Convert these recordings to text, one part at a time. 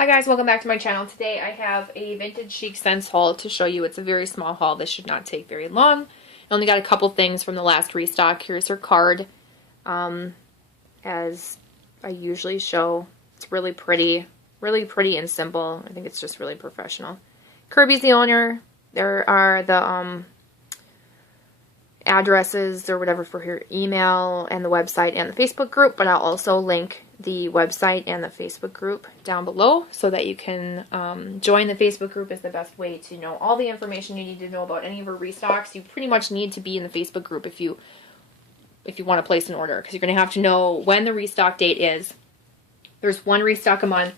Hi guys, welcome back to my channel. Today I have a vintage chic scents haul to show you. It's a very small haul. This should not take very long. I only got a couple things from the last restock. Here's her card. As I usually show, it's really pretty and simple. I think it's just really professional. Kirby's the owner. There are the addresses or whatever for her email and the website and the Facebook group, but I'll also link the website and the Facebook group down below so that you can join the Facebook group. Is the best way to know all the information you need to know about any of her restocks. You pretty much need to be in the Facebook group if you want to place an order, because you're going to have to know when the restock date is. There's one restock a month.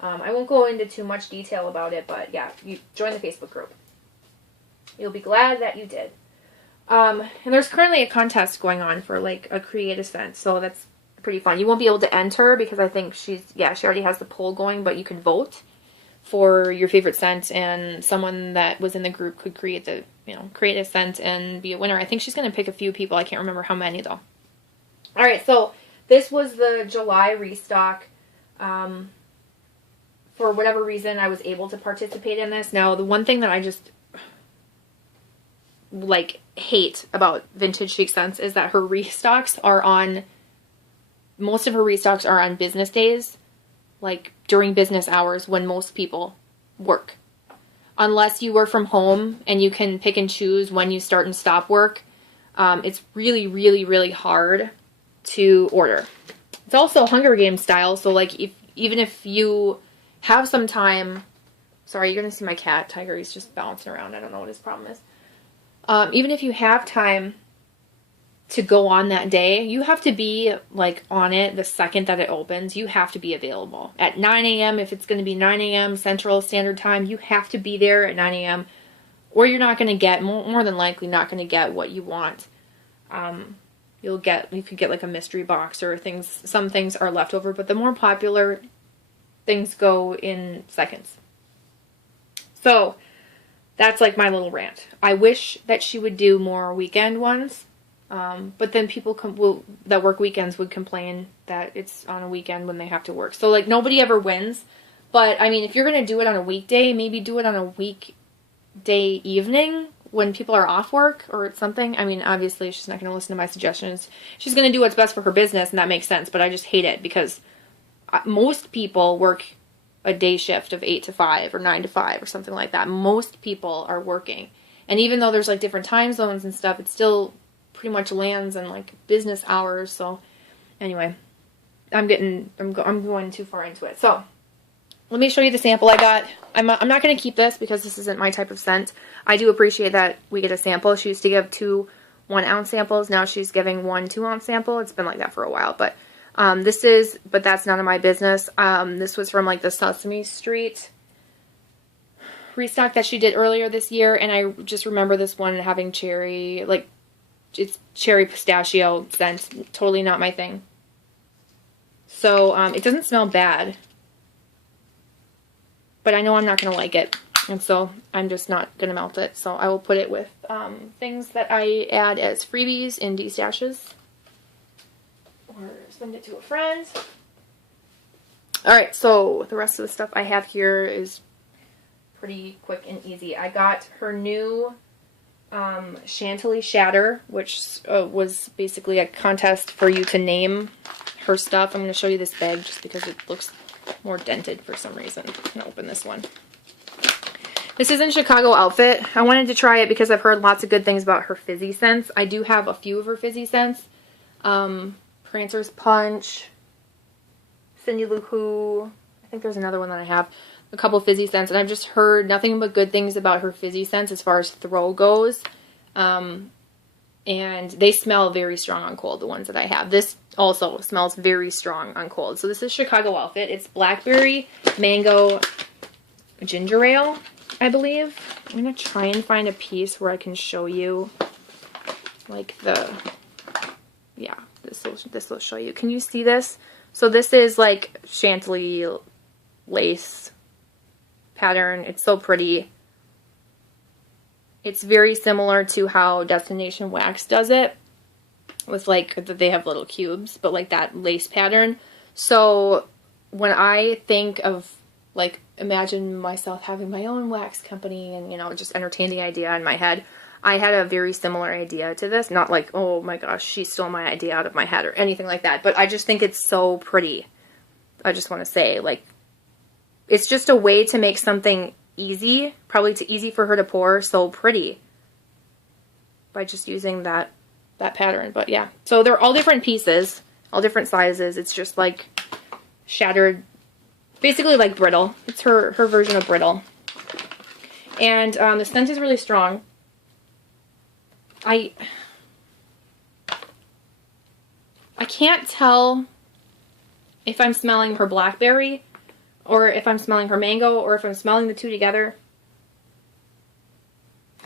I won't go into too much detail about it, but yeah, you join the Facebook group. You'll be glad that you did. And there's currently a contest going on for like a creative scent, so that's pretty fun. You won't be able to enter because I think she already has the poll going, but you can vote for your favorite scent, and someone that was in the group could create a scent and be a winner. I think she's going to pick a few people. I can't remember how many though. Alright, so this was the July restock. For whatever reason, I was able to participate in this. Now, the one thing that I just hate about vintage chic scents is that her restocks are on, most of her restocks are on business days, like during business hours when most people work. Unless you work from home and you can pick and choose when you start and stop work, it's really hard to order. It's also Hunger Games style, so like even if you have some time, sorry, you're gonna see my cat Tiger, he's just bouncing around. I don't know what his problem is. Even if you have time to go on that day, you have to be like on it the second that it opens. You have to be available at 9 a.m. If it's going to be 9 a.m. Central Standard Time, you have to be there at 9 a.m. or you're not going to get, more than likely not going to get what you want. You could get like a mystery box or things. Some things are leftover, but the more popular things go in seconds. So that's like my little rant. I wish that she would do more weekend ones. But then people that work weekends would complain that it's on a weekend when they have to work. So like nobody ever wins. But I mean, if you're going to do it on a weekday, maybe do it on a weekday evening when people are off work or something. I mean, obviously she's not going to listen to my suggestions. She's going to do what's best for her business, and that makes sense. But I just hate it because most people work a day shift of 8 to 5 or 9 to 5 or something like that. Most people are working. And even though there's like different time zones and stuff, it still pretty much lands in like business hours. So anyway, I'm going too far into it. So let me show you the sample I got. I'm not going to keep this because this isn't my type of scent. I do appreciate that we get a sample. She used to give 2 1-ounce samples. Now she's giving 1 2-ounce sample. It's been like that for a while, but but that's none of my business. This was from like the Sesame Street restock that she did earlier this year, and I just remember this one having cherry, like it's cherry pistachio scent. Totally not my thing. So it doesn't smell bad, but I know I'm not going to like it, and so I'm just not going to melt it. So I will put it with things that I add as freebies in DESTASHs, or send it to a friend. Alright, so the rest of the stuff I have here is pretty quick and easy. I got her new Chantilly Shatter, which was basically a contest for you to name her stuff. I'm going to show you this bag just because it looks more dented for some reason. I'm going to open this one. This is in Chicago Outfit. I wanted to try it because I've heard lots of good things about her fizzy scents. I do have a few of her fizzy scents. Prancer's Punch, Cindy Lou Who. I think there's another one that I have. A couple fizzy scents, and I've just heard nothing but good things about her fizzy scents as far as throw goes. And they smell very strong on cold, the ones that I have. This also smells very strong on cold. So this is Chicago Outfit. It's blackberry, mango, ginger ale, I believe. I'm going to try and find a piece where I can show you like yeah, this will show you. Can you see this? So this is like Chantilly lace pattern. It's so pretty. It's very similar to how Destination Wax does it, with like, they have little cubes, but like that lace pattern. So when I think of like imagine myself having my own wax company and, you know, just entertain the idea in my head. I had a very similar idea to this. Not like, oh my gosh, she stole my idea out of my head or anything like that. But I just think it's so pretty. I just want to say, like, it's just a way to make something easy, probably too easy for her to pour, so pretty. By just using that pattern. But yeah, so they're all different pieces, all different sizes. It's just like shattered, basically like brittle. It's her version of brittle. And the scent is really strong. I can't tell if I'm smelling her blackberry or if I'm smelling her mango or if I'm smelling the two together.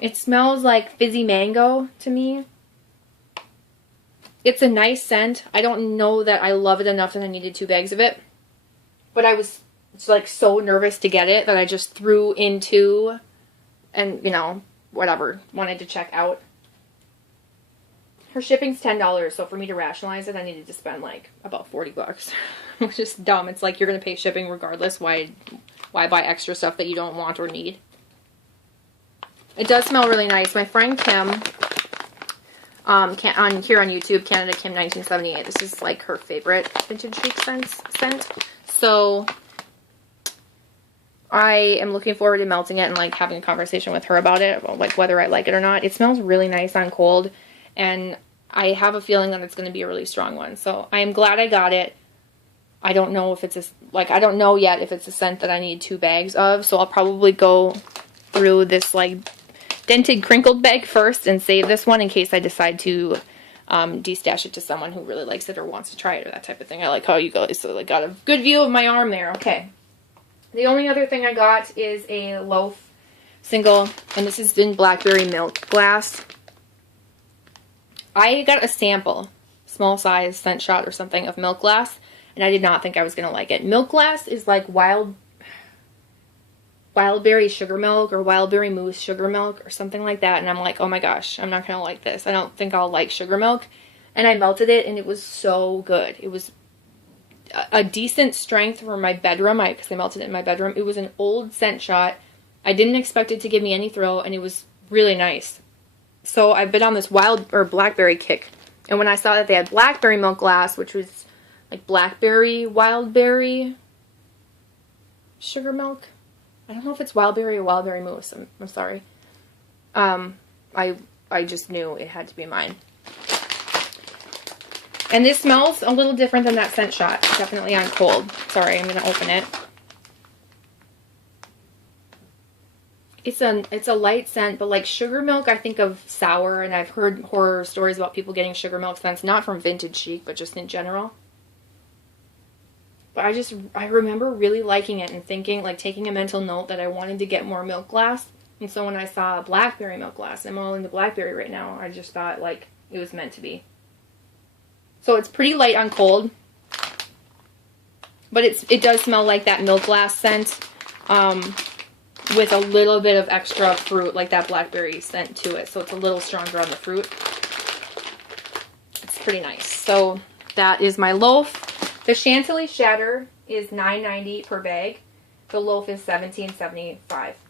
It smells like fizzy mango to me. It's a nice scent. I don't know that I love it enough that I needed 2 bags of it. But I was like so nervous to get it that I just threw into and, you know, whatever, wanted to check out. Her shipping's $10, so for me to rationalize it, I needed to spend like about 40 bucks. Which is dumb. It's like you're going to pay shipping regardless. Why buy extra stuff that you don't want or need? It does smell really nice. My friend Kim, here on YouTube, Canada Kim 1978. This is like her favorite vintage chic scent. So I am looking forward to melting it and like having a conversation with her about it, about, like whether I like it or not. It smells really nice on cold, and I have a feeling that it's going to be a really strong one. So I am glad I got it. I don't know if it's I don't know yet if it's a scent that I need 2 bags of. So I'll probably go through this like dented crinkled bag first and save this one in case I decide to destash it to someone who really likes it or wants to try it or that type of thing. I like how you guys got a good view of my arm there. Okay. The only other thing I got is a loaf single, and this is in blackberry milk glass. I got a sample, small size scent shot or something of milk glass, and I did not think I was going to like it. Milk glass is like wildberry sugar milk or wildberry mousse sugar milk or something like that, and I'm like, oh my gosh, I'm not going to like this. I don't think I'll like sugar milk. And I melted it, and it was so good. It was a decent strength for my bedroom, because I melted it in my bedroom. It was an old scent shot. I didn't expect it to give me any throw, and it was really nice. So I've been on this blackberry kick, and when I saw that they had blackberry milk glass, which was like blackberry, wildberry sugar milk. I don't know if it's wildberry or wildberry mousse. I'm sorry. I just knew it had to be mine. And this smells a little different than that scent shot. Definitely on cold. Sorry, I'm going to open it. It's a light scent, but like sugar milk, I think of sour, and I've heard horror stories about people getting sugar milk scents, not from vintage chic, but just in general. But I remember really liking it and thinking, like taking a mental note that I wanted to get more milk glass. And so when I saw blackberry milk glass, I'm all into blackberry right now, I just thought like it was meant to be. So it's pretty light on cold, but it does smell like that milk glass scent, with a little bit of extra fruit, like that blackberry scent to it. So it's a little stronger on the fruit. It's pretty nice. So that is my loaf. The Chantilly Shatter is $9.90 per bag. The loaf is $17.75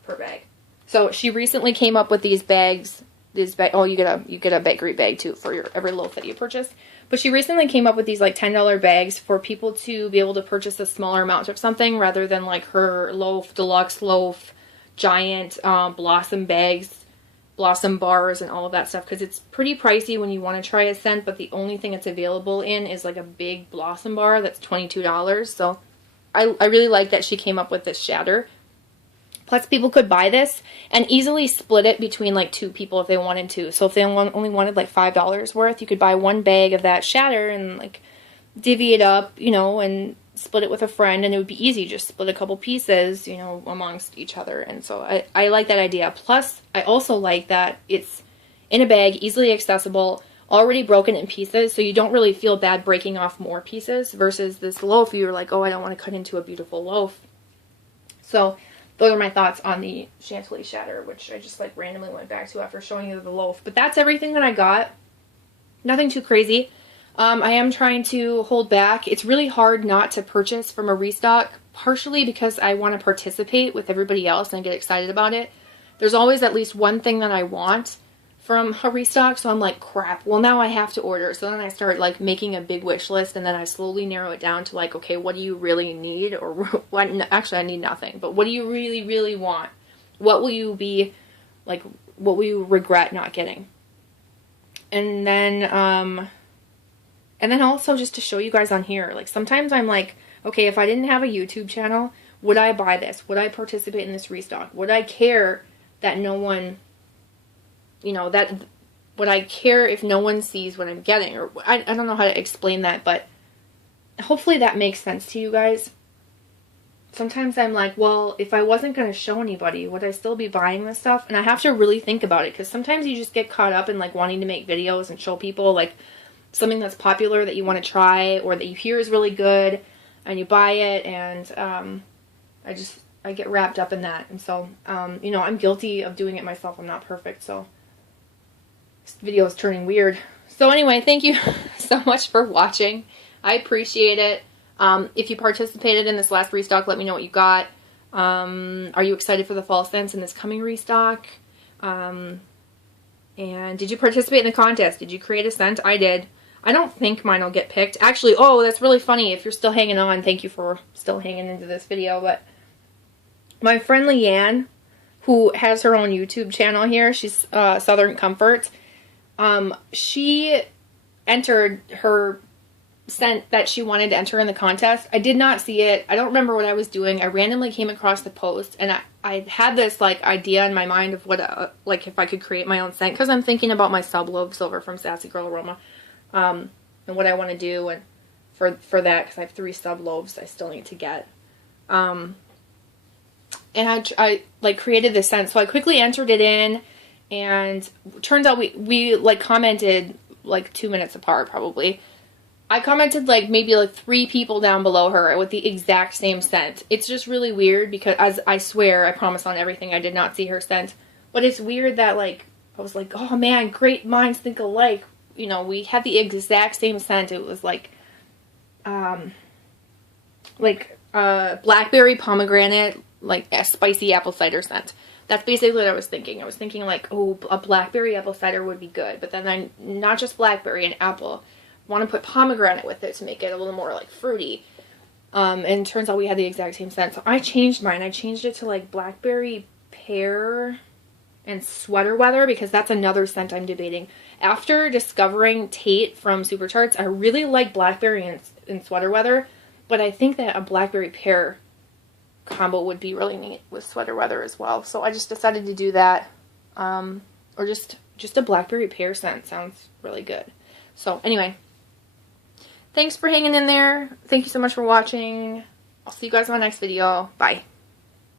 per bag. So she recently came up with these bags. Oh, you get a bakery bag too for every loaf that you purchase. But she recently came up with these like $10 bags for people to be able to purchase a smaller amount of something rather than like her loaf, deluxe loaf, giant blossom bags, blossom bars, and all of that stuff, because it's pretty pricey when you want to try a scent, but the only thing it's available in is like a big blossom bar that's $22. So I really like that she came up with this shatter. Plus people could buy this and easily split it between like 2 people if they wanted to. So if they only wanted like $5 worth, you could buy 1 bag of that shatter and like divvy it up, you know, and split it with a friend, and it would be easy. Just split a couple pieces, you know, amongst each other. And so I like that idea. Plus, I also like that it's in a bag, easily accessible, already broken in pieces, so you don't really feel bad breaking off more pieces, versus this loaf, you're like, oh, I don't want to cut into a beautiful loaf. So those are my thoughts on the Chantilly Shatter, which I just like randomly went back to after showing you the loaf. But that's everything that I got. Nothing too crazy. I am trying to hold back. It's really hard not to purchase from a restock, partially because I want to participate with everybody else and I get excited about it. There's always at least one thing that I want from a restock, so I'm like, crap, well now I have to order. So then I start like making a big wish list, and then I slowly narrow it down to like, okay, what do you really need? Or what, actually I need nothing, but what do you really, really want? What will you be like, what will you regret not getting? And then also just to show you guys on here, like sometimes I'm like, okay, if I didn't have a YouTube channel, would I buy this? Would I participate in this restock? Would I care that no one, you know, would I care if no one sees what I'm getting? Or I don't know how to explain that, but hopefully that makes sense to you guys. Sometimes I'm like, well, if I wasn't going to show anybody, would I still be buying this stuff? And I have to really think about it, because sometimes you just get caught up in like wanting to make videos and show people like something that's popular that you want to try or that you hear is really good, and you buy it, and I get wrapped up in that. And so, you know, I'm guilty of doing it myself. I'm not perfect, so this video is turning weird. So anyway, thank you so much for watching. I appreciate it. If you participated in this last restock, let me know what you got. Are you excited for the fall scents in this coming restock? And did you participate in the contest? Did you create a scent? I did. I don't think mine will get picked. Actually, oh, that's really funny. If you're still hanging on, thank you for still hanging into this video. But my friend Leanne, who has her own YouTube channel here, she's Southern Comfort. She entered her scent that she wanted to enter in the contest. I did not see it. I don't remember what I was doing. I randomly came across the post, and I had this like idea in my mind of what like if I could create my own scent, because I'm thinking about my sub loaves over from Sassy Girl Aroma, and what I want to do, and for that, because I have 3 sub loaves I still need to get. And I like created this scent, so I quickly entered it in, and turns out we like commented like 2 minutes apart probably. I commented like maybe like 3 people down below her with the exact same scent. It's just really weird, because as I swear, I promise on everything, I did not see her scent. But it's weird that like, I was like, oh man, great minds think alike. You know, we had the exact same scent. It was like blackberry pomegranate, like a spicy apple cider scent. That's basically what I was thinking. I was thinking like, oh, a blackberry apple cider would be good. But then not just blackberry and apple. Want to put pomegranate with it to make it a little more like fruity. And it turns out we had the exact same scent. So I changed mine. I changed it to like blackberry pear and sweater weather, because that's another scent I'm debating. After discovering Tate from Supercharts, I really like blackberry and sweater weather, but I think that a blackberry pear combo would be really neat with sweater weather as well. So I just decided to do that. Or just a blackberry pear scent sounds really good. So anyway, thanks for hanging in there. Thank you so much for watching. I'll see you guys in my next video. Bye.